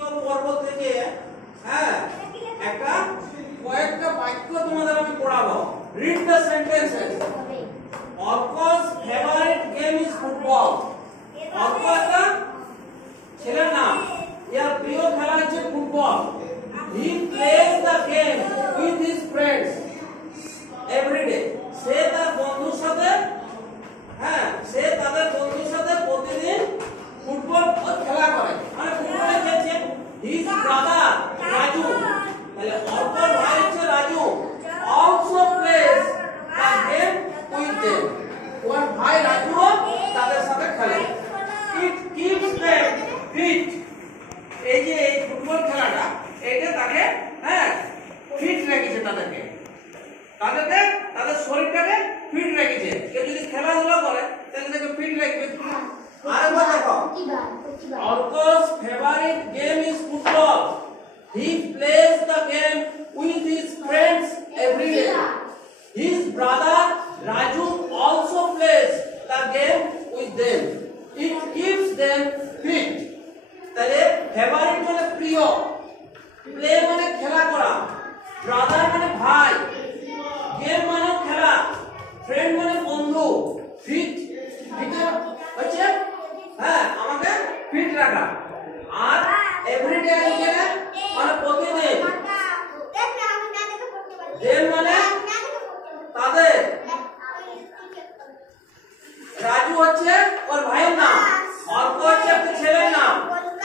পর্ব থেকে হ্যাঁ একটা কয়েকটা বাক্য তোমাদের আমি পড়াবো। Read the sentences. Arko's favourite game is football. Arko একটা ছেলের নাম, এর প্রিয় খেলা হচ্ছে football. He plays the game with his friends everyday. সে তার বন্ধুর সাথে সে তাদের বন্ধুর সাথে প্রতিদিন ফুটবল খেলা করে, মানে ফুটবলে খেলছে। হিজ ব্রাদার রাজু, তাহলে অর্কর ভাই হচ্ছে Raju, also plays the game with them. ওর ভাই রাজু তাদের সাথে খেলে। It keeps them fit. এই যে এই ফুটবল খেলাটা এইটা তাকে ফিট রেখেছে, তাদের শরীরটাকে ফিট রেখেছে। কেউ যদি খেলাধুলা করে তাহলে তাকে ফিট রাখবে। আরেকবার দেখো, Orko's favorite game is football. He plays the game with his friends every day. His brother Raju also plays the game with them. It keeps them fit. তাহলে ফেভারিট মানে প্রিয়, প্লে মানে খেলা করা, ব্রাদার